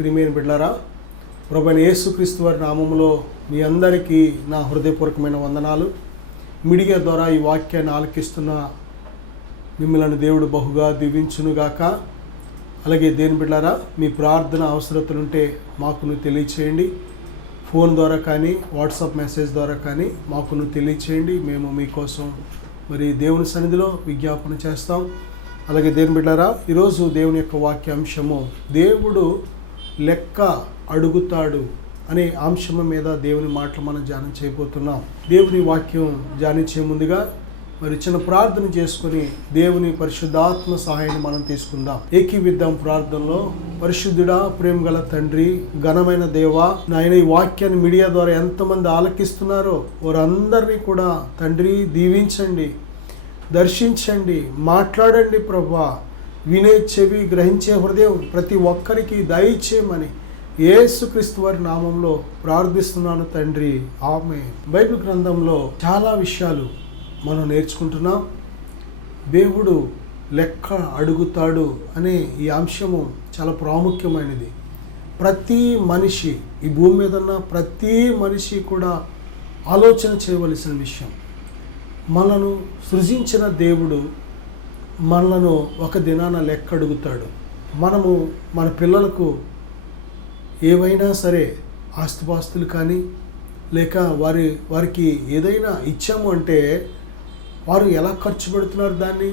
ప్రియమైన బిడ్డలారా, ప్రభువైన యేసుక్రీస్తు వారి నామములో మీ అందరికీ నా హృదయపూర్వకమైన వందనాలు. మీడియా ద్వారా ఈ వాక్యాన్ని ఆలకిస్తున్న మిమ్మల్ని దేవుడు బహుగా దీవించునుగాక. అలాగే దేవుని బిడ్డలారా, మీ ప్రార్థన అవసరతలుంటే మాకును తెలియచేయండి. ఫోన్ ద్వారా కానీ వాట్సాప్ మెసేజ్ ద్వారా కానీ మాకును తెలియచేయండి. మేము మీకోసం మరి దేవుని సన్నిధిలో విజ్ఞాపన చేస్తాం. అలాగే దేవుని బిడ్డలారా, ఈరోజు దేవుని యొక్క వాక్యాంశము దేవుడు లెక్క అడుగుతాడు అనే అంశం మీద దేవుని మాటలు మనం ధ్యానం చేయబోతున్నాం. దేవుని వాక్యం ధ్యానించే ముందుగా మరి చిన్న ప్రార్థన చేసుకొని దేవుని పరిశుద్ధాత్మ సహాయాన్ని మనం తీసుకుందాం. ఏకీవిద్దాం ప్రార్థనలో. పరిశుద్ధుడా, ప్రేమ గల తండ్రి, ఘనమైన దేవా, నాయన ఈ వాక్యాన్ని మీడియా ద్వారా ఎంతమంది ఆలకిస్తున్నారో వారందరినీ కూడా తండ్రి దీవించండి, దర్శించండి, మాట్లాడండి ప్రభువా. వినే చెవి, గ్రహించే హృదయం ప్రతి ఒక్కరికి దయచేయమని యేసుక్రీస్తు వారి నామంలో ప్రార్థిస్తున్నాను తండ్రి, ఆమేన్. బైబిల్ గ్రంథంలో చాలా విషయాలు మనం నేర్చుకుంటున్నాం. దేవుడు లెక్క అడుగుతాడు అనే ఈ అంశము చాలా ప్రాముఖ్యమైనది. ప్రతి మనిషి, ఈ భూమి మీద ఉన్న ప్రతి మనిషి కూడా ఆలోచన చేయవలసిన విషయం. మనను సృజించిన దేవుడు మనలను ఒక దినాన లెక్క అడుగుతాడు. మనము మన పిల్లలకు ఏవైనా సరే ఆస్తిపాస్తులు కానీ లేక వారికి ఏదైనా ఇచ్చాము అంటే వారు ఎలా ఖర్చు పెడుతున్నారు, దాన్ని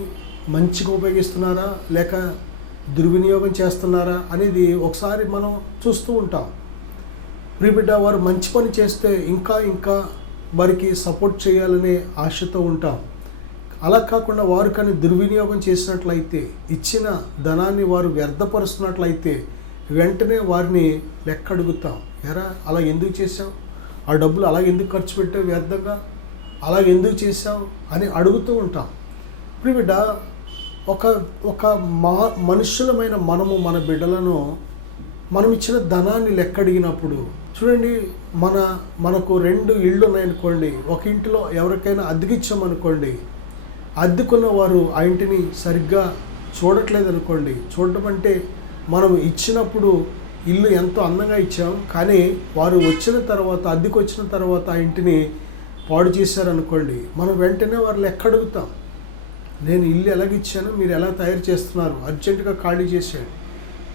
మంచిగా ఉపయోగిస్తున్నారా లేక దుర్వినియోగం చేస్తున్నారా అనేది ఒకసారి మనం చూస్తూ ఉంటాం. ప్రియబిడ్డ, వారు మంచి పని చేస్తే ఇంకా వారికి సపోర్ట్ చేయాలనే ఆశతో ఉంటాం. అలా కాకుండా వారు కానీ దుర్వినియోగం చేసినట్లయితే, ఇచ్చిన ధనాన్ని వారు వ్యర్థపరుస్తున్నట్లయితే వెంటనే వారిని లెక్క అడుగుతాం. ఎరా అలా ఎందుకు చేసావు, ఆ డబ్బులు అలా ఎందుకు ఖర్చు పెట్టావు, వ్యర్థంగా అలా ఎందుకు చేసావు అని అడుగుతూ ఉంటాం. ప్రియబిడ్డ, ఒక మనుషులమైన మనము మన బిడ్డలను మనం ఇచ్చిన ధనాన్ని లెక్క అడిగినప్పుడు చూడండి, మనకు 2 ఇళ్ళు ఉన్నాయనుకోండి. ఒక ఇంటిలో ఎవరికైనా అద్దెకిచ్చామనుకోండి, అద్దెకున్న వారు ఆ ఇంటిని సరిగ్గా చూడట్లేదు అనుకోండి. చూడటం అంటే మనం ఇచ్చినప్పుడు ఇల్లు ఎంతో అందంగా ఇచ్చాం, కానీ వారు వచ్చిన తర్వాత, అద్దెకు వచ్చిన తర్వాత ఆ ఇంటిని పాడు చేశారనుకోండి, మనం వెంటనే వారు లెక్క అడుగుతాం. నేను ఇల్లు ఎలాగిచ్చాను, మీరు ఎలా తయారు చేస్తున్నారు, అర్జెంటుగా ఖాళీ చేసేయండి,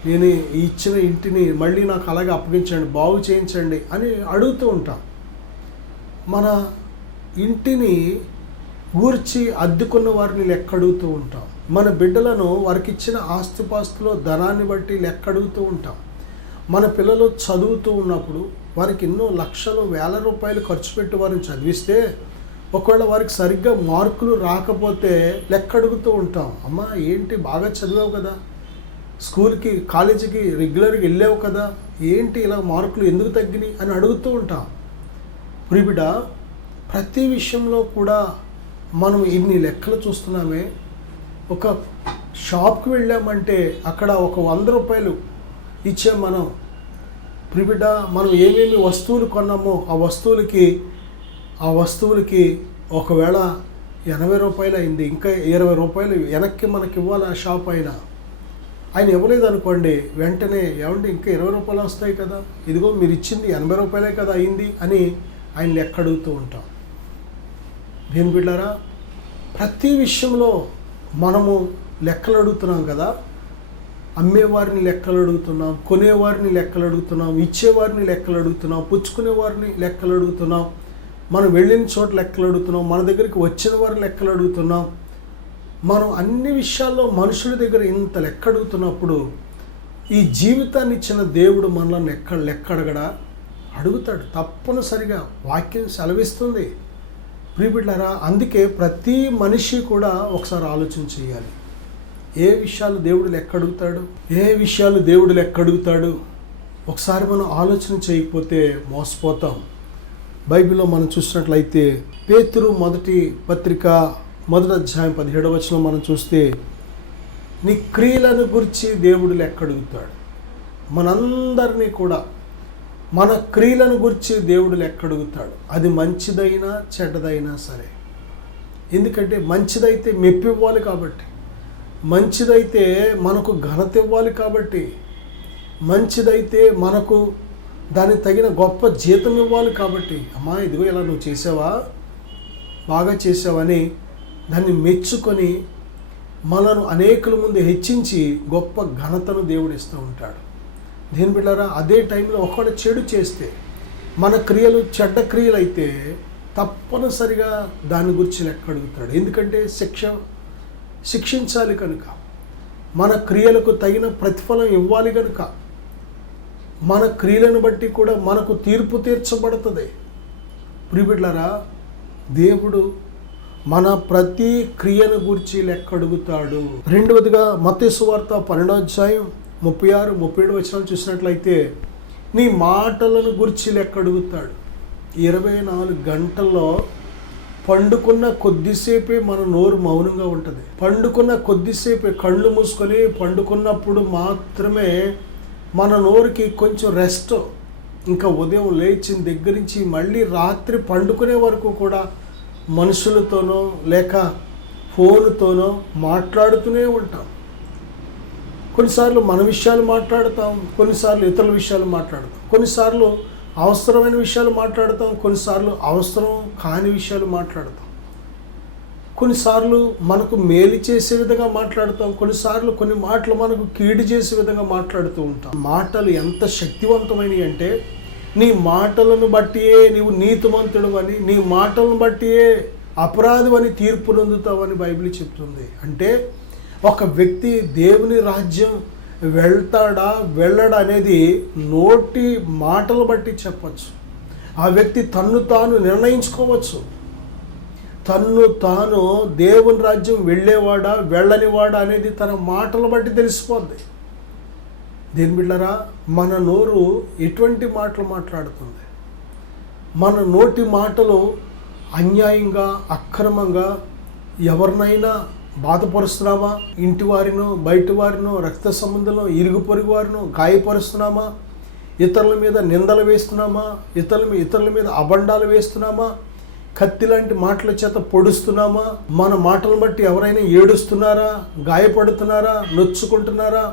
నేను ఇచ్చిన ఇంటిని మళ్ళీ నాకు అలాగే అప్పగించండి, బాగు చేయించండి అని అడుగుతూ ఉంటాం. మన ఇంటిని గూర్చి అద్దెకున్న వారిని లెక్క అడుగుతూ ఉంటాం. మన బిడ్డలను వారికి ఇచ్చిన ఆస్తిపాస్తులో ధనాన్ని బట్టి లెక్క అడుగుతూ ఉంటాం. మన పిల్లలు చదువుతూ ఉన్నప్పుడు వారికి ఎన్నో లక్షలు, వేల రూపాయలు ఖర్చు పెట్టి వారిని చదివిస్తే ఒకవేళ వారికి సరిగ్గా మార్కులు రాకపోతే లెక్క అడుగుతూ ఉంటాం. అమ్మా ఏంటి, బాగా చదివావు కదా, స్కూల్కి కాలేజీకి రెగ్యులర్గా వెళ్ళావు కదా, ఏంటి ఇలా మార్కులు ఎందుకు తగ్గినాయి అని అడుగుతూ ఉంటాం. ప్రియబిడ్డ, ప్రతి విషయంలో కూడా మనం ఇన్ని లెక్కలు చూస్తున్నామే. ఒక షాప్కి వెళ్ళామంటే అక్కడ ఒక 100 రూపాయలు ఇచ్చాం మనం. ప్రియబిడ్డ, మనం ఏమేమి వస్తువులు కొన్నామో ఆ వస్తువులకి ఒకవేళ 80 రూపాయలు అయింది, ఇంకా 20 రూపాయలు వెనక్కి మనకి ఇవ్వాలి ఆ షాప్ అయినా. ఆయన ఇవ్వలేదు అనుకోండి, వెంటనే ఏమండి ఇంకా 20 రూపాయలు వస్తాయి కదా, ఇదిగో మీరు ఇచ్చింది 80 రూపాయలే కదా అయింది అని ఆయన లెక్క అడుగుతూ ఉంటాం. దేని బిడ్డారా, ప్రతి విషయంలో మనము లెక్కలు అడుగుతున్నాం కదా. అమ్మేవారిని లెక్కలు అడుగుతున్నాం, కొనేవారిని లెక్కలు అడుగుతున్నాం, ఇచ్చేవారిని లెక్కలు అడుగుతున్నాం, పుచ్చుకునేవారిని లెక్కలు అడుగుతున్నాం, మనం వెళ్ళిన చోట లెక్కలు అడుగుతున్నాం, మన దగ్గరికి వచ్చిన వారిని లెక్కలు అడుగుతున్నాం. మనం అన్ని విషయాల్లో మనుషుల దగ్గర ఇంత లెక్క అడుగుతున్నప్పుడు ఈ జీవితాన్ని ఇచ్చిన దేవుడు మనల్ని లెక్క అడగడా? అడుగుతాడు తప్పనిసరిగా. వాక్యం సెలవిస్తుంది. ప్రియబిడ్డలారా, అందుకే ప్రతి మనిషి కూడా ఒకసారి ఆలోచన చేయాలి. ఏ విషయాలు దేవుడు లెక్క అడుగుతాడు ఒకసారి మనం ఆలోచన చేయకపోతే మోసపోతాం. బైబిల్లో మనం చూసినట్లయితే పేతురు మొదటి పత్రిక 1వ అధ్యాయం 17వ వచనం మనం చూస్తే, నీ క్రియలను గురించి దేవుడు లెక్క అడుగుతాడు. మనందరినీ కూడా మన క్రియలను గురించి దేవుడు లెక్క అడుగుతాడు. అది మంచిదైనా చెడ్డదైనా సరే. ఎందుకంటే మంచిదైతే మెప్పివ్వాలి కాబట్టి, మంచిదైతే మనకు ఘనత ఇవ్వాలి కాబట్టి, మంచిదైతే మనకు దానికి తగిన గొప్ప జీతం ఇవ్వాలి కాబట్టి, అమ్మా ఇదిగో ఇలా నువ్వు చేసావా, బాగా చేసావని దాన్ని మెచ్చుకొని మనను అనేకుల ముందు హెచ్చించి గొప్ప ఘనతను దేవుడు ఇస్తూ ఉంటాడు. దేని బిడ్డారా, అదే టైంలో ఒకడు చెడు చేస్తే, మన క్రియలు చెడ్డ క్రియలు అయితే తప్పనిసరిగా దాని గురించి లెక్క అడుగుతాడు. ఎందుకంటే శిక్షించాలి కనుక, మన క్రియలకు తగిన ప్రతిఫలం ఇవ్వాలి కనుక, మన క్రియలను బట్టి కూడా మనకు తీర్పు తీర్చబడుతుంది. ప్రియబిడ్డలారా, దేవుడు మన ప్రతి క్రియను గురించి లెక్క అడుగుతాడు. రెండవదిగా మత్తయి సువార్త 12వ అధ్యాయం 36, 37 వచనాలు చూసినట్లయితే నీ మాటలను గురించి లెక్క అడుగుతాడు. 24 గంటల్లో పండుకున్న కొద్దిసేపే మన నోరు మౌనంగా ఉంటుంది. పండుకున్న కొద్దిసేపే కళ్ళు మూసుకొని పండుకున్నప్పుడు మాత్రమే మన నోరుకి కొంచెం రెస్ట్. ఇంకా ఉదయం లేచిన దగ్గర నుంచి మళ్ళీ రాత్రి పండుకునే వరకు కూడా మనుషులతోనో లేక ఫోన్తోనో మాట్లాడుతూనే ఉంటాం. కొన్నిసార్లు మన విషయాలు మాట్లాడతాం, కొన్నిసార్లు ఇతరుల విషయాలు మాట్లాడతాం, కొన్నిసార్లు అవసరమైన విషయాలు మాట్లాడతాం, కొన్నిసార్లు అవసరం కాని విషయాలు మాట్లాడతాం, కొన్నిసార్లు మనకు మేలు చేసే విధంగా మాట్లాడతాం, కొన్నిసార్లు కొన్ని మాటలు మనకు కీడు చేసే విధంగా మాట్లాడుతూ ఉంటాం. మాటలు ఎంత శక్తివంతమైనవి అంటే, నీ మాటలను బట్టియే నీవు నీతిమంతుడు అని, నీ మాటలను బట్టియే అపరాధి అని తీర్పు పొందుతావని బైబిల్ చెప్తుంది. అంటే ఒక వ్యక్తి దేవుని రాజ్యం వెళ్తాడా వెళ్ళడా అనేది నోటి మాటలు బట్టి చెప్పచ్చు. ఆ వ్యక్తి తన్ను తాను నిర్ణయించుకోవచ్చు. తన్ను తాను దేవుని రాజ్యం వెళ్ళేవాడా వెళ్ళనివాడా అనేది తన మాటలు బట్టి తెలిసిపోద్ది. దేని బిడ్డలారా, మన నోరు ఎటువంటి మాటలు మాట్లాడుతుంది? మన నోటి మాటలు అన్యాయంగా అక్రమంగా ఎవరినైనా బాధపరుస్తున్నామా? ఇంటి వారినో బయట వారినో రక్త సంబంధంలో ఇరుగు పొరుగు వారినో గాయపరుస్తున్నామా? ఇతరుల మీద నిందలు వేస్తున్నామా? ఇతరుల మీద అబండాలు వేస్తున్నామా? కత్తి లాంటి మాటల చేత పొడుస్తున్నామా? మన మాటలను బట్టి ఎవరైనా ఏడుస్తున్నారా, గాయపడుతున్నారా, నొచ్చుకుంటున్నారా?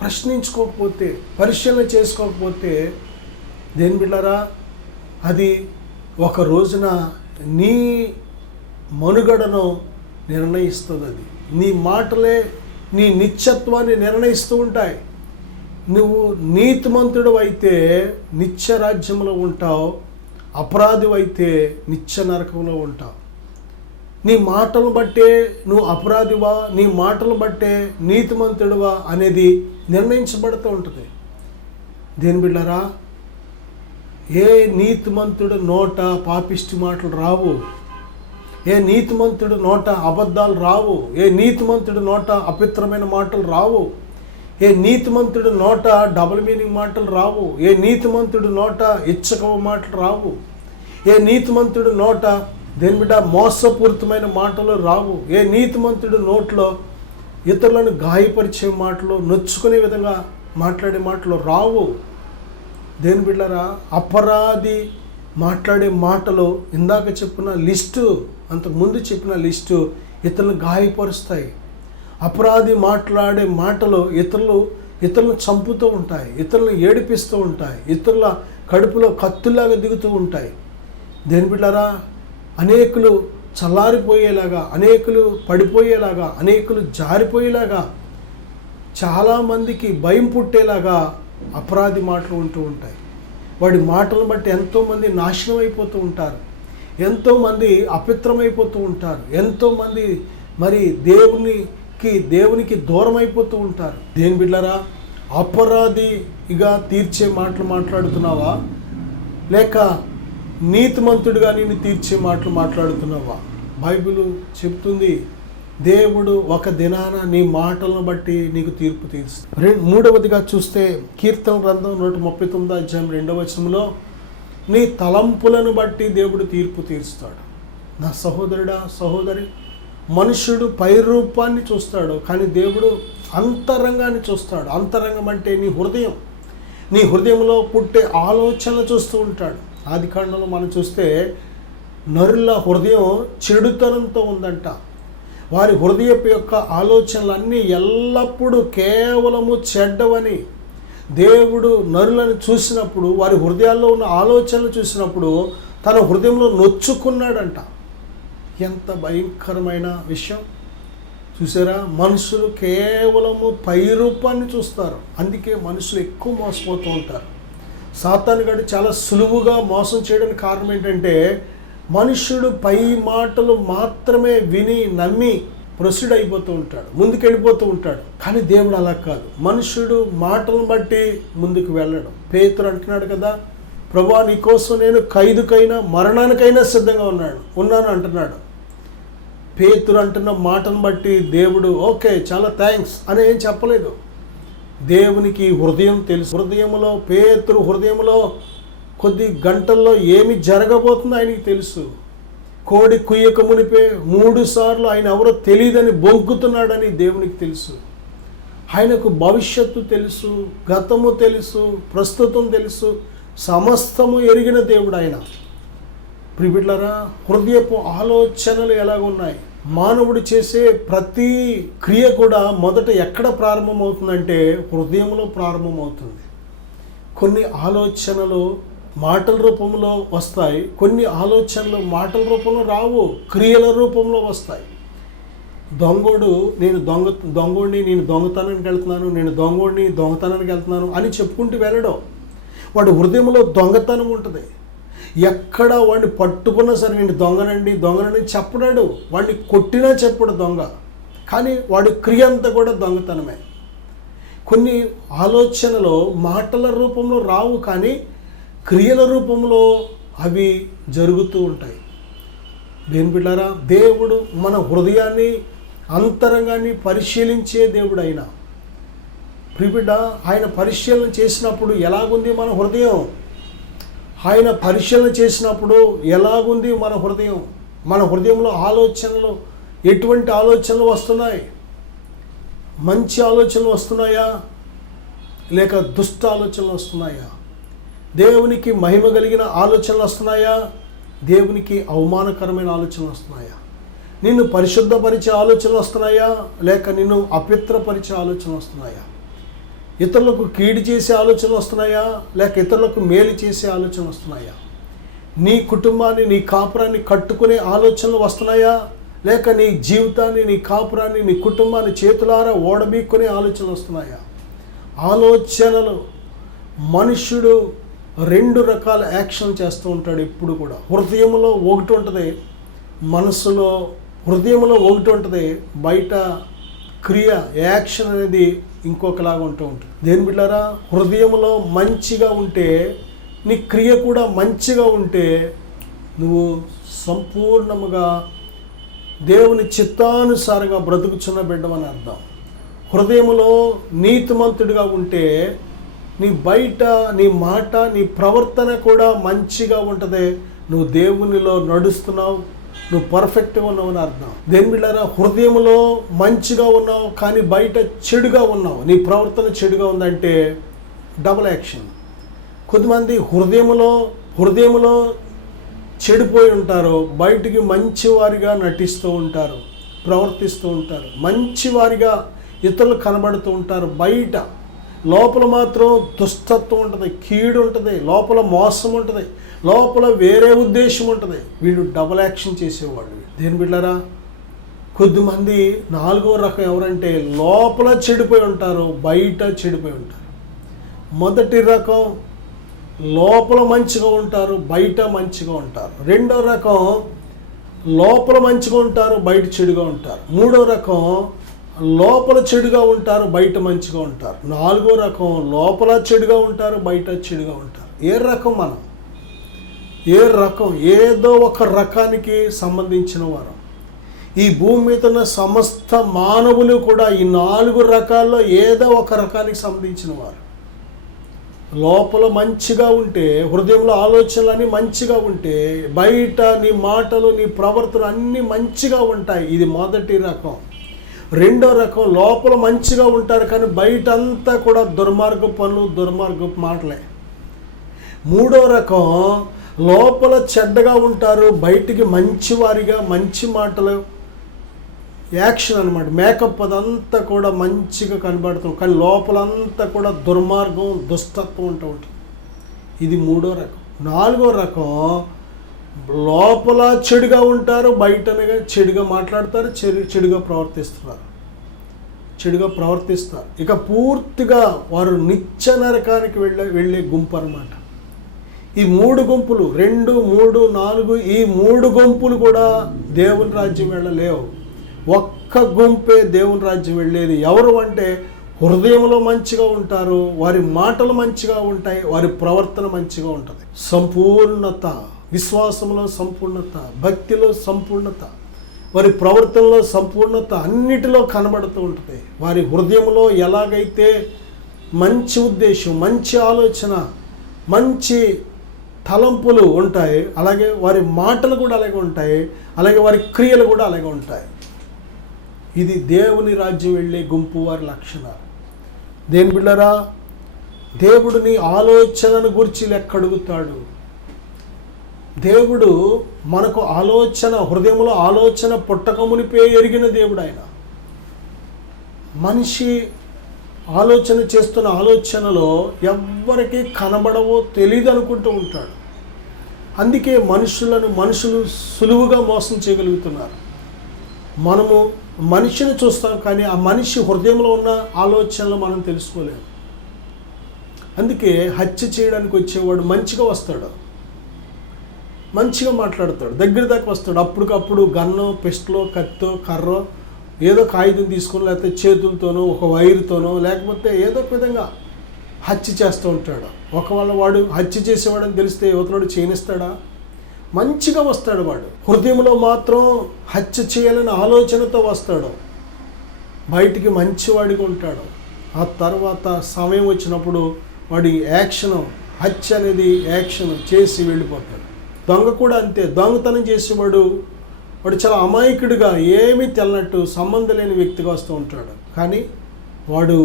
ప్రశ్నించుకోకపోతే, పరిశీలన చేసుకోకపోతే దేని బిడ్డలారా, అది ఒక రోజున నీ మనుగడను నిర్ణయిస్తుంది. అది నీ మాటలే నీ నిత్యత్వాన్ని నిర్ణయిస్తూ ఉంటాయి. నువ్వు నీతిమంతుడు అయితే నిత్య రాజ్యంలో ఉంటావు, అపరాధి అయితే నిత్య నరకంలో ఉంటావు. నీ మాటలు బట్టే నువ్వు అపరాధివా, నీ మాటలు బట్టే నీతిమంతుడువా అనేది నిర్ణయించబడుతూ ఉంటుంది. దేని బిడ్డలారా, ఏ నీతిమంతుడు నోట పాపిష్టి మాటలు రావు, ఏ నీతిమంతుడు నోట అబద్ధాలు రావు, ఏ నీతిమంతుడు నోట అపవిత్రమైన మాటలు రావు, ఏ నీతిమంతుడు నోట డబుల్ మీనింగ్ మాటలు రావు, ఏ నీతిమంతుడు నోట ఇచ్చకవ మాటలు రావు, ఏ నీతిమంతుడు నోట దేని బిడ్డ మోసపూరితమైన మాటలు రావు, ఏ నీతిమంతుడు నోట్లో ఇతరులను గాయపరిచే మాటలు, నొచ్చుకునే విధంగా మాట్లాడే మాటలు రావు. దేని బిడ్డలారా, అపరాధి మాట్లాడే మాటలు ఇందాక చెప్పిన లిస్టు, అంతకుముందు చెప్పిన లిస్టు ఇతరులను గాయపరుస్తాయి. అపరాధి మాట్లాడే మాటలు ఇతరులను చంపుతూ ఉంటాయి, ఇతరులను ఏడిపిస్తూ ఉంటాయి, ఇతరుల కడుపులో కత్తుల్లాగా దిగుతూ ఉంటాయి. దేని బిడ్డలారా, అనేకులు చల్లారిపోయేలాగా, అనేకులు పడిపోయేలాగా, అనేకులు జారిపోయేలాగా, చాలామందికి భయం పుట్టేలాగా అపరాధి మాటలు ఉంటూ ఉంటాయి. వాడి మాటలను బట్టి ఎంతోమంది నాశనం అయిపోతూ ఉంటారు, ఎంతోమంది అపవిత్రమైపోతూ ఉంటారు, ఎంతోమంది మరి దేవునికి దూరం అయిపోతూ ఉంటారు. దేని బిడ్డలారా, అపరాధిగా తీర్చే మాటలు మాట్లాడుతున్నావా, లేక నీతిమంతుడిగా నేను తీర్చే మాటలు మాట్లాడుతున్నావా? బైబిల్ చెప్తుంది, దేవుడు ఒక దినాన నీ మాటలను బట్టి నీకు తీర్పు తీరుస్తాడు. మూడవదిగా చూస్తే కీర్తన గ్రంథం 139 అధ్యాయం 2వ వచనంలో నీ తలంపులను బట్టి దేవుడు తీర్పు తీరుస్తాడు. నా సహోదరుడా, సహోదరి, మనుషుడు పై రూపాన్ని చూస్తాడు, కానీ దేవుడు అంతరంగాన్ని చూస్తాడు. అంతరంగం అంటే నీ హృదయంలో పుట్టే ఆలోచనలు చూస్తూ ఉంటాడు. ఆదికాండంలో మనం చూస్తే నరుల హృదయం చెడుతనంతో ఉందంట. వారి హృదయపు యొక్క ఆలోచనలన్నీ ఎల్లప్పుడూ కేవలము చెడ్డవని, దేవుడు నరులను చూసినప్పుడు వారి హృదయాల్లో ఉన్న ఆలోచనలు చూసినప్పుడు తన హృదయంలో నొచ్చుకున్నాడంట. ఎంత భయంకరమైన విషయం చూసారా. మనుషులు కేవలము పై రూపాన్ని చూస్తారు, అందుకే మనుషులు ఎక్కువ మోసపోతూ ఉంటారు. సాతాను గాడు చాలా సులువుగా మోసం చేయడానికి కారణం ఏంటంటే మనుషుడు పై మాటలు మాత్రమే విని నమ్మి ప్రొసీడ్ అయిపోతూ ఉంటాడు, ముందుకు వెళ్ళిపోతూ ఉంటాడు. కానీ దేవుడు అలా కాదు, మనుషుడు మాటలను బట్టి ముందుకు వెళ్ళడం. పేతురు అంటున్నాడు కదా, ప్రభువా నీకోసం నేను ఖైదుకైనా మరణానికైనా సిద్ధంగా ఉన్నాను అంటున్నాడు. పేతురు అంటున్న మాటను బట్టి దేవుడు ఓకే చాలా థ్యాంక్స్ అని ఏం చెప్పలేదు. దేవునికి హృదయం తెలుసు. పేతురు హృదయంలో కొద్ది గంటల్లో ఏమి జరగబోతుందో ఆయనకి తెలుసు. కోడి కుయ్యక మునిపే 3 సార్లు ఆయన ఎవరో తెలియదని బొంకుతున్నాడని దేవునికి తెలుసు. ఆయనకు భవిష్యత్తు తెలుసు, గతము తెలుసు, ప్రస్తుతం తెలుసు, సమస్తము ఎరిగిన దేవుడు ఆయన. ప్రియబిడ్డలారా, హృదయపు ఆలోచనలు ఎలాగున్నాయి? మానవుడు చేసే ప్రతి క్రియ కూడా మొదట ఎక్కడ ప్రారంభమవుతుందంటే హృదయంలో ప్రారంభమవుతుంది. కొన్ని ఆలోచనలు మాటల రూపంలో వస్తాయి, కొన్ని ఆలోచనలు మాటల రూపంలో రావు, క్రియల రూపంలో వస్తాయి. నేను దొంగతనానికి వెళ్తున్నాను అని చెప్పుకుంటూ వెళ్ళడం. వాడి హృదయంలో దొంగతనం ఉంటుంది. ఎక్కడ వాడిని పట్టుకున్నా సరే నేను దొంగనండి చెప్పడాడు, వాడిని కొట్టినా చెప్పడు దొంగ, కానీ వాడి క్రియ అంతా కూడా దొంగతనమే. కొన్ని ఆలోచనలు మాటల రూపంలో రావు, కానీ క్రియల రూపంలో అవి జరుగుతూ ఉంటాయి. దేని బిడ్డారా, దేవుడు మన హృదయాన్ని అంతరంగాన్ని పరిశీలించే దేవుడు అయినా. ప్రియబిడ్డ, ఆయన పరిశీలన చేసినప్పుడు ఎలాగుంది మన హృదయం? మన హృదయంలో ఆలోచనలు ఎటువంటి ఆలోచనలు వస్తున్నాయి? మంచి ఆలోచనలు వస్తున్నాయా లేక దుష్ట ఆలోచనలు వస్తున్నాయా? దేవునికి మహిమ కలిగిన ఆలోచనలు వస్తున్నాయా? దేవునికి అవమానకరమైన ఆలోచనలు వస్తున్నాయా? నిన్ను పరిశుద్ధపరిచే ఆలోచనలు వస్తున్నాయా లేక నిన్ను అపవిత్రపరిచే ఆలోచనలు వస్తున్నాయా? ఇతరులకు కీడు చేసే ఆలోచనలు వస్తున్నాయా లేక ఇతరులకు మేలు చేసే ఆలోచనలు వస్తున్నాయా? నీ కుటుంబాన్ని, నీ కాపురాన్ని కట్టుకునే ఆలోచనలు వస్తున్నాయా లేక నీ జీవితాన్ని, నీ కాపురాన్ని, నీ కుటుంబాన్ని చేతులారా ఓడబీక్కునే ఆలోచనలు వస్తున్నాయా? ఆలోచనలు. మనుష్యుడు 2 రకాల యాక్షన్ చేస్తూ ఉంటాడు ఎప్పుడు కూడా. హృదయంలో ఒకటి ఉంటుంది, హృదయంలో ఒకటి ఉంటుంది, బయట క్రియ యాక్షన్ అనేది ఇంకొకలాగా ఉంటుంది. దేని బిడ్డారా, హృదయంలో మంచిగా ఉంటే నీ క్రియ కూడా మంచిగా ఉంటే నువ్వు సంపూర్ణముగా దేవుని చిత్తానుసారంగా బ్రతుకుచున్న బిడ్డమని అర్థం. హృదయంలో నీతిమంతుడిగా ఉంటే నీ బయట, నీ మాట, నీ ప్రవర్తన కూడా మంచిగా ఉంటుంది. నువ్వు దేవునిలో నడుస్తున్నావు, నువ్వు పర్ఫెక్ట్గా ఉన్నావు అని అర్థం. దేని బిడ్డారా, హృదయంలో మంచిగా ఉన్నావు కానీ బయట చెడుగా ఉన్నావు, నీ ప్రవర్తన చెడుగా ఉందంటే డబుల్ యాక్షన్. కొద్దిమంది హృదయంలో చెడిపోయి ఉంటారు, బయటికి మంచివారిగా నటిస్తూ ఉంటారు, ప్రవర్తిస్తూ ఉంటారు, మంచివారిగా ఇతరులు కనబడుతూ ఉంటారు. బయట లోపల మాత్రం దుష్టత్వం ఉంటుంది, కీడు ఉంటుంది, లోపల మోసం ఉంటుంది, లోపల వేరే ఉద్దేశం ఉంటుంది. వీళ్ళు డబుల్ యాక్షన్ చేసేవాళ్ళు. దేని బిడ్డారా, కొద్దిమంది 4వ రకం ఎవరంటే లోపల చెడిపోయి ఉంటారు, బయట చెడిపోయి ఉంటారు. మొదటి రకం లోపల మంచిగా ఉంటారు, బయట మంచిగా ఉంటారు. 2వ రకం లోపల మంచిగా ఉంటారు, బయట చెడుగా ఉంటారు. 3వ రకం లోపల చెడుగా ఉంటారు, బయట మంచిగా ఉంటారు. 4వ రకం లోపల చెడుగా ఉంటారు, బయట చెడుగా ఉంటారు. ఏ రకం ఏదో ఒక రకానికి సంబంధించిన వారు. ఈ భూమి మీద ఉన్న సమస్త మానవులు కూడా ఈ 4 రకాల్లో ఏదో ఒక రకానికి సంబంధించిన వారు. లోపల మంచిగా ఉంటే, హృదయంలో ఆలోచనలు మంచిగా ఉంటే, బయట నీ మాటలు, నీ ప్రవర్తన అన్నీ మంచిగా ఉంటాయి. ఇది మొదటి రకం. 2వ రకం లోపల మంచిగా ఉంటారు కానీ బయట అంతా కూడా దుర్మార్గపు పనులు, దుర్మార్గపు మాటలే. 3వ రకం లోపల చెడ్డగా ఉంటారు, బయటికి మంచివారిగా మంచి మాటలు యాక్షన్ అనమాట. మేకప్ అదంతా కూడా మంచిగా కనబడుతుంది, కానీ లోపలంతా కూడా దుర్మార్గం, దుష్టత్వం ఉంటుంది. ఇది 3వ రకం. 4వ రకం, లోపల చెడుగా ఉంటారు, బయటనగా చెడుగా మాట్లాడతారు, చెడుగా ప్రవర్తిస్తారు. ఇక పూర్తిగా వారు నిత్య నరకానికి వెళ్ళే గుంపు అన్నమాట. ఈ 3 గుంపులు, 2, 3, 4, ఈ 3 గుంపులు కూడా దేవుని రాజ్యం వెళ్ళలేవు. ఒక్క గుంపే దేవుని రాజ్యం వెళ్ళేది. ఎవరు అంటే హృదయంలో మంచిగా ఉంటారు, వారి మాటలు మంచిగా ఉంటాయి, వారి ప్రవర్తన మంచిగా ఉంటుంది. సంపూర్ణత, విశ్వాసంలో సంపూర్ణత, భక్తిలో సంపూర్ణత, వారి ప్రవర్తనలో సంపూర్ణత అన్నిటిలో కనబడుతూ ఉంటుంది. వారి హృదయంలో ఎలాగైతే మంచి ఉద్దేశం, మంచి ఆలోచన, మంచి తలంపులు ఉంటాయి, అలాగే వారి మాటలు కూడా అలాగే ఉంటాయి, అలాగే వారి క్రియలు కూడా అలాగే ఉంటాయి. ఇది దేవుని రాజ్యం వెళ్ళే గుంపు వారి లక్షణాలు. దేని బిడ్డరా, దేవుడు నీ ఆలోచనను గురించి లెక్కడుగుతాడు. దేవుడు మనకు ఆలోచన, హృదయంలో ఆలోచన పుట్టకమునిపే ఎరిగిన దేవుడు ఆయన. మనిషి ఆలోచన చేస్తున్న ఆలోచనలో ఎవ్వరికి కనబడవో తెలియదు అనుకుంటూ ఉంటాడు. అందుకే మనుషులు సులువుగా మోసం చేయగలుగుతున్నారు. మనము మనిషిని చూస్తాం, కానీ ఆ మనిషి హృదయంలో ఉన్న ఆలోచనలు మనం తెలుసుకోలేము. అందుకే హత్య చేయడానికి వచ్చేవాడు మంచిగా వస్తాడు, మంచిగా మాట్లాడతాడు, దగ్గర దాకా వస్తాడు. అప్పటికప్పుడు గన్నో, పిస్టలో, కత్తో, కర్రో, ఏదో కాగితం తీసుకొని, లేకపోతే చేతులతోనో, ఒక వైరుతోనో, లేకపోతే ఏదో ఒక విధంగా హత్య చేస్తూ ఉంటాడు. ఒకవేళ వాడు హత్య చేసేవాడని తెలిస్తే యువతలోడు చేయనిస్తాడా? మంచిగా వస్తాడు వాడు. హృదయంలో మాత్రం హత్య చేయాలని ఆలోచనతో వస్తాడు, బయటికి మంచివాడిగా ఉంటాడు. ఆ తర్వాత సమయం వచ్చినప్పుడు వాడి యాక్షన్, హత్య అనేది యాక్షన్ చేసి వెళ్ళిపోతాడు. దొంగ కూడా అంతే. దొంగతనం చేసేవాడు చాలా అమాయకుడిగా, ఏమీ తెల్లనట్టు, సంబంధం లేని వ్యక్తిగా వస్తూ ఉంటాడు. కానీ వాడు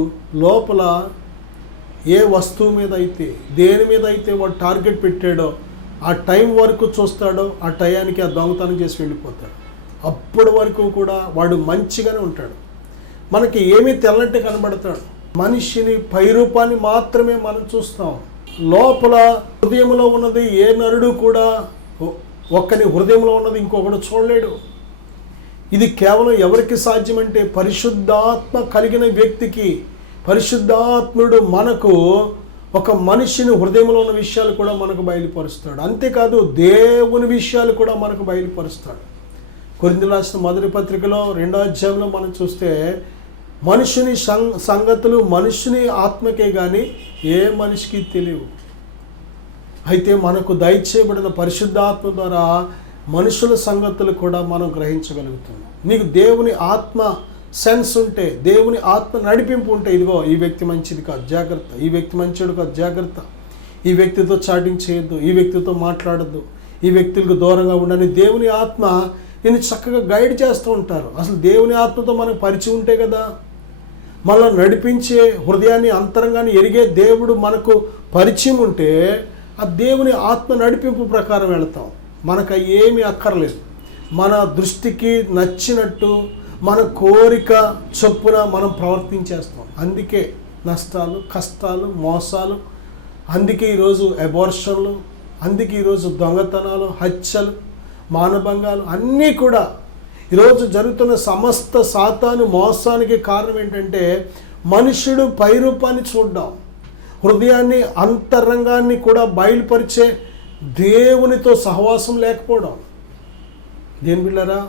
లోపల ఏ వస్తువు మీద అయితే, దేని మీద అయితే వాడు టార్గెట్ పెట్టాడో ఆ టైం వరకు చూస్తాడో, ఆ టయానికి ఆ దొంగతనం చేసి వెళ్ళిపోతాడు. అప్పటి వరకు కూడా వాడు మంచిగానే ఉంటాడు, మనకి ఏమీ తెల్లనట్టు కనబడతాడు. మనిషిని పైరూపాన్ని మాత్రమే మనం చూస్తాం. లోపల హృదయంలో ఉన్నది ఏ నరుడు కూడా ఒక్కని హృదయంలో ఉన్నది ఇంకొకడు చూడలేడు. ఇది కేవలం ఎవరికి సాధ్యమంటే పరిశుద్ధాత్మ కలిగిన వ్యక్తికి. పరిశుద్ధాత్ముడు మనకు ఒక మనిషిని హృదయంలో ఉన్న విషయాలు కూడా మనకు బయలుపరుస్తాడు. అంతేకాదు దేవుని విషయాలు కూడా మనకు బయలుపరుస్తాడు. కొరింథీయులకు రాసిన మొదటి పత్రికలో 2వ అధ్యాయంలో మనం చూస్తే మనుషుని సంగతులు మనుషుని ఆత్మకే కానీ ఏ మనిషికి తెలియవు. అయితే మనకు దయచేయబడిన పరిశుద్ధాత్మ ద్వారా మనుషుల సంగతులు కూడా మనం గ్రహించగలుగుతున్నాం. నీకు దేవుని ఆత్మ సెన్స్ ఉంటే, దేవుని ఆత్మ నడిపింపు ఉంటే, ఇదిగో ఈ వ్యక్తి మంచిది కాదు జాగ్రత్త, ఈ వ్యక్తి మంచివాడు కాదు జాగ్రత్త, ఈ వ్యక్తితో చాటింగ్ చేయొద్దు, ఈ వ్యక్తితో మాట్లాడద్దు, ఈ వ్యక్తులకు దూరంగా ఉండని దేవుని ఆత్మ నేను చక్కగా గైడ్ చేస్తూ ఉంటారు. అసలు దేవుని ఆత్మతో మనకు పరిచయం ఉంటే కదా, మనల్ని నడిపించే హృదయాన్ని, అంతరంగాన్ని ఎరిగే దేవుడు మనకు పరిచయం ఉంటే ఆ దేవుని ఆత్మ నడిపింపు ప్రకారం వెళతాం. మనకు ఏమీ అక్కర్లేదు. మన దృష్టికి నచ్చినట్టు, మన కోరిక చొప్పున మనం ప్రవర్తించేస్తాం. అందుకే నష్టాలు, కష్టాలు, మోసాలు, అందుకే ఈరోజు అబార్షన్లు, అందుకే ఈరోజు దొంగతనాలు, హత్యలు, మానభంగాలు అన్నీ కూడా ఈరోజు జరుగుతున్న సమస్త సాతాను మోసానికి కారణం ఏంటంటే మనుషుడు పైరూపాన్ని చూడడం, హృదయాన్ని, అంతరంగాన్ని కూడా బయలుపరిచే దేవునితో సహవాసం లేకపోవడం. దేని బిళ్ళరా,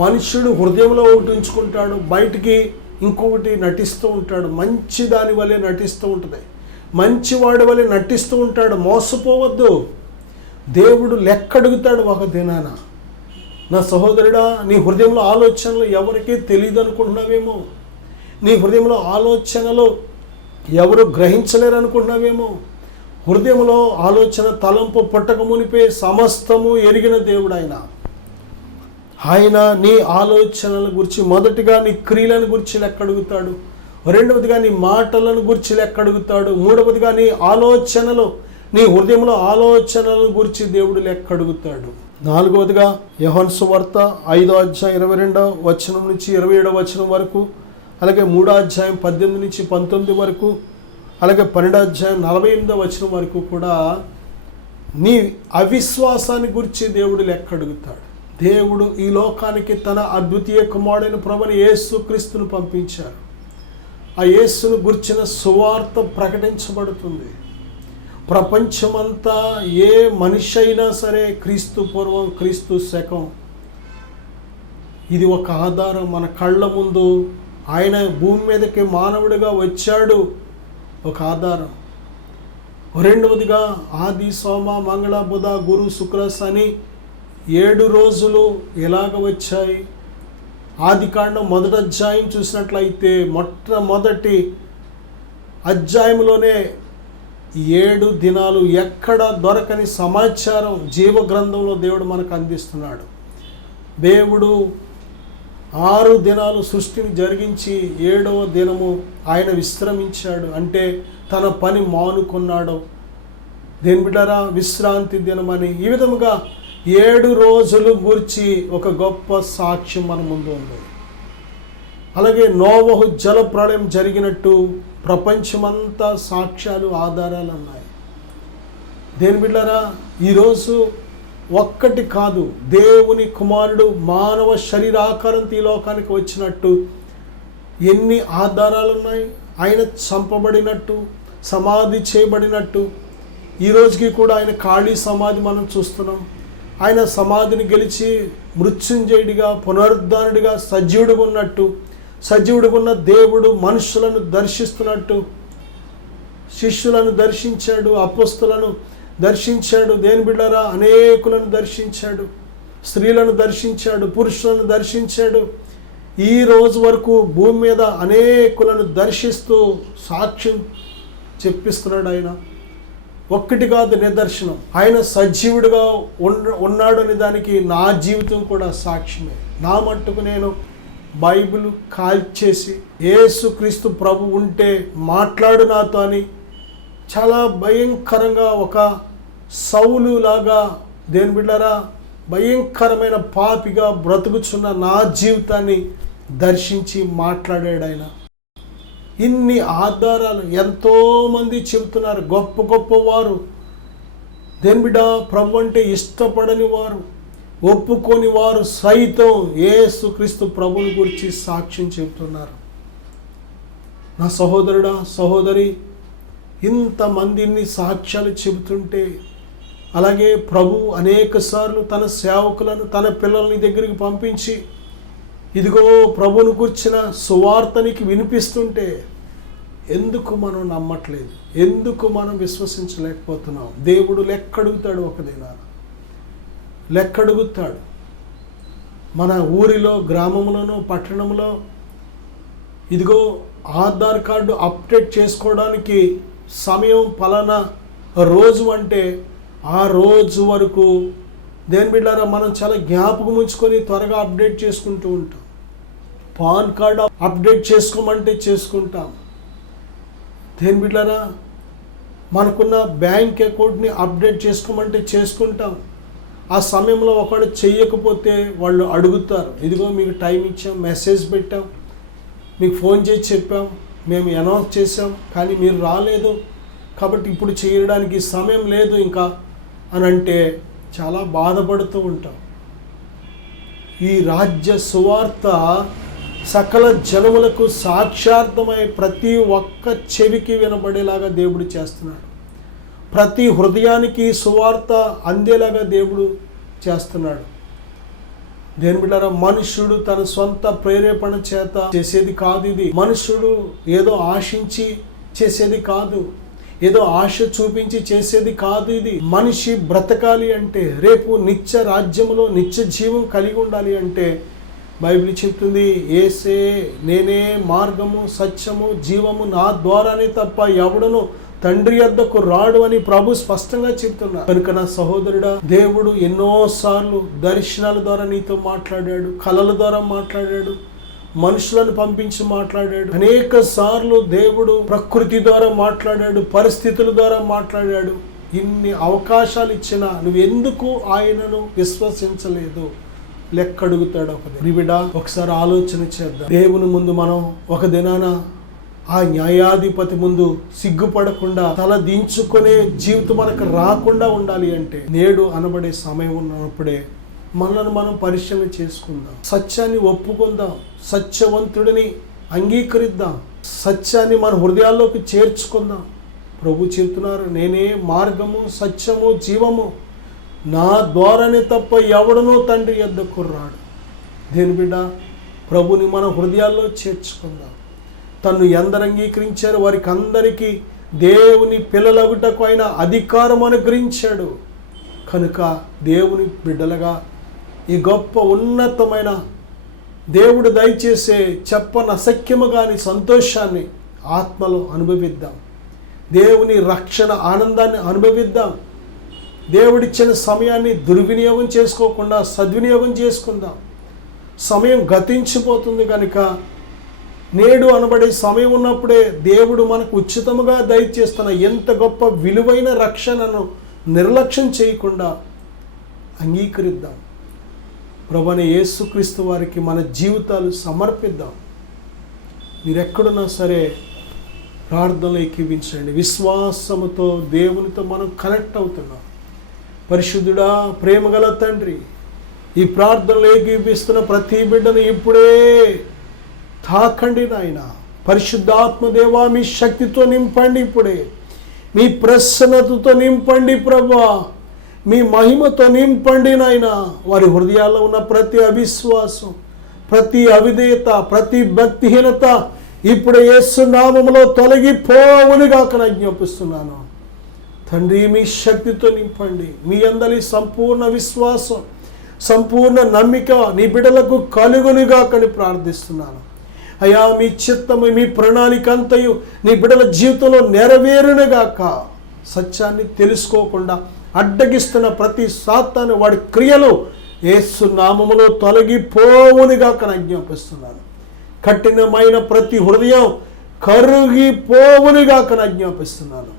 మనుష్యుడు హృదయంలో ఒకటి ఉంచుకుంటాడు, బయటికి ఇంకొకటి నటిస్తూ ఉంటాడు. మంచి దాని వల్లే నటిస్తూ ఉంటుంది, మంచివాడి వల్లే నటిస్తూ ఉంటాడు. మోసపోవద్దు. దేవుడు లెక్కడుగుతాడు ఒక దినాన. నా సహోదరుడా, నీ హృదయంలో ఆలోచనలు ఎవరికీ తెలియదు అనుకుంటున్నావేమో, నీ హృదయంలో ఆలోచనలు ఎవరు గ్రహించలేరు అనుకుంటున్నావేమో. హృదయంలో ఆలోచన తలంపు పుట్టక మునిపే సమస్తము ఎరిగిన దేవుడు ఆయన. ఆయన నీ ఆలోచనల గురించి, మొదటిగా నీ క్రియలను గురించి లెక్కడుగుతాడు, రెండవదిగా నీ మాటలను గురించి లెక్కడుగుతాడు, మూడవదిగా నీ ఆలోచనలు, నీ హృదయంలో ఆలోచనలను గురించి దేవుడు లెక్కడుగుతాడు. నాలుగవదిగా యోహాను సువార్త 5వ అధ్యాయం 22వ వచనం నుంచి 27వ వచనం వరకు, అలాగే 3వ అధ్యాయం 18 నుంచి 19 వరకు, అలాగే 12వ అధ్యాయం 48వ వచనం వరకు కూడా నీ అవిశ్వాసాన్ని గురించి దేవుడు లెక్క అడుగుతాడు. దేవుడు ఈ లోకానికి తన అద్వితీయ కుమారుడైన ప్రభువైన యేసుక్రీస్తును పంపించారు. ఆ యేసును గుర్చిన సువార్త ప్రకటించబడుతుంది. ప్రపంచమంతా ఏ మనిషి అయినా సరే క్రీస్తు పూర్వం క్రీస్తు శకం, ఇది ఒక ఆధారం. మన కళ్ళ ముందు ఆయన భూమి మీదకి మానవుడిగా వచ్చాడు, ఒక ఆధారం. రెండవదిగా ఆది సోమ మంగళ బుధ గురు శుక్ర శని 7 రోజులు ఎలాగ వచ్చాయి? ఆదికాండం 1వ అధ్యాయం చూసినట్లయితే మొట్టమొదటి అధ్యాయంలోనే 7 దినాలు ఎక్కడ దొరకని సమాచారం జీవ గ్రంథంలో దేవుడు మనకు అందిస్తున్నాడు. దేవుడు 6 దినాలు సృష్టిని జరిగించి 7వ దినము ఆయన విశ్రమించాడు, అంటే తన పని మానుకున్నాడు. దేని బిడ్డారా, విశ్రాంతి దినమని. ఈ విధముగా 7 రోజులు గూర్చి ఒక గొప్ప సాక్ష్యం మన ముందు ఉంది. అలాగే నోవహు జల ప్రళయం జరిగినట్టు ప్రపంచమంతా సాక్ష్యాలు ఆధారాలు ఉన్నాయి. దేని బిడ్డారా, ఈరోజు ఒక్కటి కాదు, దేవుని కుమారుడు మానవ శరీరాకారంతో ఈ లోకానికి వచ్చినట్టు ఎన్ని ఆధారాలు ఉన్నాయి. ఆయన చంపబడినట్టు, సమాధి చేయబడినట్టు, ఈ రోజుకి కూడా ఆయన ఖాళీ సమాధి మనం చూస్తున్నాం. ఆయన సమాధిని గెలిచి మృత్యుంజయుడిగా, పునరుద్ధానుడిగా సజీవుడిగా ఉన్నట్టు, సజీవుడిగా ఉన్న దేవుడు మనుషులను దర్శిస్తున్నట్టు, శిష్యులను దర్శించాడు, అపొస్తలులను దర్శించాడు. దేని బిడ్డరా, అనేకులను దర్శించాడు, స్త్రీలను దర్శించాడు, పురుషులను దర్శించాడు. ఈ రోజు వరకు భూమి మీద అనేకులను దర్శిస్తూ సాక్ష్యం చెప్పిస్తున్నాడు. ఆయన ఒక్కటి కాదు నిదర్శనం, ఆయన సజీవుడిగా ఉన్నాడు అనే దానికి నా జీవితం కూడా సాక్ష్యమే. నా మట్టుకు నేను బైబిల్ కాల్చేసి యేసుక్రీస్తు ప్రభు ఉంటే మాట్లాడు నాతో అని చాలా భయంకరంగా ఒక సౌలు లాగా, దేని బిడ్డరా, భయంకరమైన పాపిగా బ్రతుకుచున్న నా జీవితాన్ని దర్శించి మాట్లాడాడు ఆయన. ఇన్ని ఆధారాలు ఎంతోమంది చెబుతున్నారు, గొప్ప గొప్పవారు. దేని బిడ్డ, ప్రభు అంటే ఇష్టపడని వారు, ఒప్పుకొని వారు సైతం యేసుక్రీస్తు ప్రభుని గురించి సాక్ష్యం చెబుతున్నారు. నా సహోదరుడా, సహోదరి, ఇంతమందిని సాక్ష్యాలు చెబుతుంటే, అలాగే ప్రభు అనేక సార్లు తన సేవకులను, తన పిల్లల్ని దగ్గరికి పంపించి ఇదిగో ప్రభువును కూర్చిన సువార్తనికి వినిపిస్తుంటే ఎందుకు మనం నమ్మట్లేదు? ఎందుకు మనం విశ్వసించలేకపోతున్నాం? దేవుడు లెక్కడుగుతాడు, ఒక దినాన లెక్కడుగుతాడు. మన ఊరిలో, గ్రామంలోనో, పట్టణంలో ఇదిగో ఆధార్ కార్డు అప్డేట్ చేసుకోవడానికి సమయం పలానా రోజు అంటే ఆ రోజు వరకు దేని బిడ్డారా మనం చాలా జ్ఞాపకం ఉంచుకొని త్వరగా అప్డేట్ చేసుకుంటూ ఉంటాం. పాన్ కార్డు అప్డేట్ చేసుకోమంటే చేసుకుంటాం. దేని బిడ్డారా మనకున్న బ్యాంక్ అకౌంట్ని అప్డేట్ చేసుకోమంటే చేసుకుంటాం. ఆ సమయంలో ఒకడు చెయ్యకపోతే వాళ్ళు అడుగుతారు, ఇదిగో మీకు టైం ఇచ్చాం, మెసేజ్ పెట్టాం, మీకు ఫోన్ చేసి చెప్పాం, మేము అనౌన్స్ చేసాం, కానీ మీరు రాలేదు, కాబట్టి ఇప్పుడు చేయడానికి సమయం లేదు ఇంకా అని అంటే చాలా బాధపడుతూ ఉంటాం. ఈ రాజ్య సువార్త సకల జనములకు సాక్షార్థమై ప్రతి ఒక్క చెవికి వినబడేలాగా దేవుడు చేస్తున్నాడు. ప్రతి హృదయానికి సువార్త అందేలాగా దేవుడు చేస్తున్నాడు. దేని బిడ్డారా, మనుష్యుడు తన సొంత ప్రేరేపణ చేత చేసేది కాదు. ఇది మనుష్యుడు ఏదో ఆశించి చేసేది కాదు, ఏదో ఆశ చూపించి చేసేది కాదు. ఇది మనిషి బ్రతకాలి అంటే, రేపు నిత్య రాజ్యములో నిత్య జీవం కలిగి ఉండాలి అంటే బైబిల్ చెప్తుంది, యేసే నేనే మార్గము సత్యము జీవము, నా ద్వారానే తప్ప ఎవడను తండ్రి యొద్దకు రాడు అని ప్రభు స్పష్టంగా చెప్తున్నారు. కనుక నా సహోదరుడా, దేవుడు ఎన్నోసార్లు దర్శనాల ద్వారా నీతో మాట్లాడాడు, కళల ద్వారా మాట్లాడాడు, మనుషులను పంపించి మాట్లాడాడు. అనేక సార్లు దేవుడు ప్రకృతి ద్వారా మాట్లాడాడు, పరిస్థితుల ద్వారా మాట్లాడాడు. ఇన్ని అవకాశాలు ఇచ్చినా నువ్వెందుకు ఆయనను విశ్వసించలేదు? లెక్క అడుగుతాడు ఒక బిడ్డ. ఒకసారి ఆలోచన చేద్దాం. దేవుని ముందు మనం ఒక దినాన ఆ న్యాయాధిపతి ముందు సిగ్గుపడకుండా తల దించుకునే జీవితం మనకు రాకుండా ఉండాలి అంటే నేడు అనబడే సమయం ఉన్నప్పుడే మనల్ని మనం పరిశీలన చేసుకుందాం, సత్యాన్ని ఒప్పుకుందాం, సత్యవంతుడిని అంగీకరిద్దాం, సత్యాన్ని మన హృదయాల్లోకి చేర్చుకుందాం. ప్రభు చెప్తున్నారు, నేనే మార్గము, సత్యము, జీవము, నా ద్వారానే తప్ప ఎవడనూ తండ్రి యొద్దకు రాడు. దేని బిడ్డ, ప్రభుని మన హృదయాల్లో చేర్చుకుందాం. తను ఎందరు అంగీకరించారు వారికి అందరికీ దేవుని పిల్లలగుటకు ఆయన అధికారం అనుగ్రహించాడు. కనుక దేవుని బిడ్డలుగా ఈ గొప్ప ఉన్నతమైన దేవుడు దయచేసే చెప్పనసఖ్యము కాని సంతోషాన్ని ఆత్మలో అనుభవిద్దాం. దేవుని రక్షణ ఆనందాన్ని అనుభవిద్దాం. దేవుడిచ్చిన సమయాన్ని దుర్వినియోగం చేసుకోకుండా సద్వినియోగం చేసుకుందాం. సమయం గతించిపోతుంది కనుక నేడు అనబడే సమయం ఉన్నప్పుడే దేవుడు మనకు ఉచితముగా దయచేస్తున్న ఎంత గొప్ప విలువైన రక్షణను నిర్లక్ష్యం చేయకుండా అంగీకరిద్దాం. ప్రభువైన యేసుక్రీస్తు వారికి మన జీవితాలు సమర్పిద్దాం. మీరెక్కడున్నా సరే ప్రార్థనలు ఏకీవించండి. విశ్వాసముతో దేవునితో మనం కనెక్ట్ అవుతున్నాం. పరిశుద్ధుడా, ప్రేమగల తండ్రి, ఈ ప్రార్థనలు ఏకీవిస్తున్న ప్రతి బిడ్డను ఇప్పుడే తాకండి నాయన. పరిశుద్ధాత్మ దేవా, మీ శక్తితో నింపండి, ఇప్పుడే మీ ప్రసన్నతతో నింపండి ప్రభువా, మీ మహిమతో నింపండి నాయన. వారి హృదయాల్లో ఉన్న ప్రతి అవిశ్వాసం, ప్రతి అవిధేయత, ప్రతి భక్తిహీనత ఇప్పుడు యేసు నామములో తొలగిపోవునుగాక ఆజ్ఞాపిస్తున్నాను. తండ్రి, మీ శక్తితో నింపండి. మీ అందరి సంపూర్ణ విశ్వాసం, సంపూర్ణ నమ్మిక నీ బిడ్డలకు కలుగునుగాకని ప్రార్థిస్తున్నాను. అయ్యా, మీ చిత్తము, మీ ప్రణాళిక అంతయు నీ బిడ్డల జీవితంలో నెరవేరునుగాక. సత్యాన్ని తెలుసుకోకుండా అడ్డగిస్తున్న ప్రతి సాతాను వాడి క్రియలు యేసు నామములో తొలగిపోవునుగాక ఆజ్ఞాపిస్తున్నాను. కఠినమైన ప్రతి హృదయం కరిగిపోవునుగాక ఆజ్ఞాపిస్తున్నాను.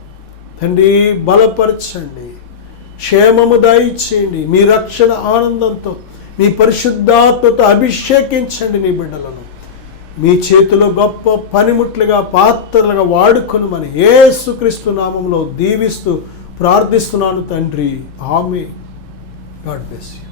తండ్రి, బలపరచండి, క్షేమము దయచేయండి. మీ రక్షణ ఆనందంతో, మీ పరిశుద్ధాత్మతో అభిషేకించండి. నీ బిడ్డలను మీ చేతిలో గొప్ప పనిముట్లుగా, పాత్రలుగా వాడుకొనుమని యేసుక్రీస్తు నామములో దీవిస్తూ ప్రార్థిస్తున్నాను తండ్రి. ఆమేన్. God bless you.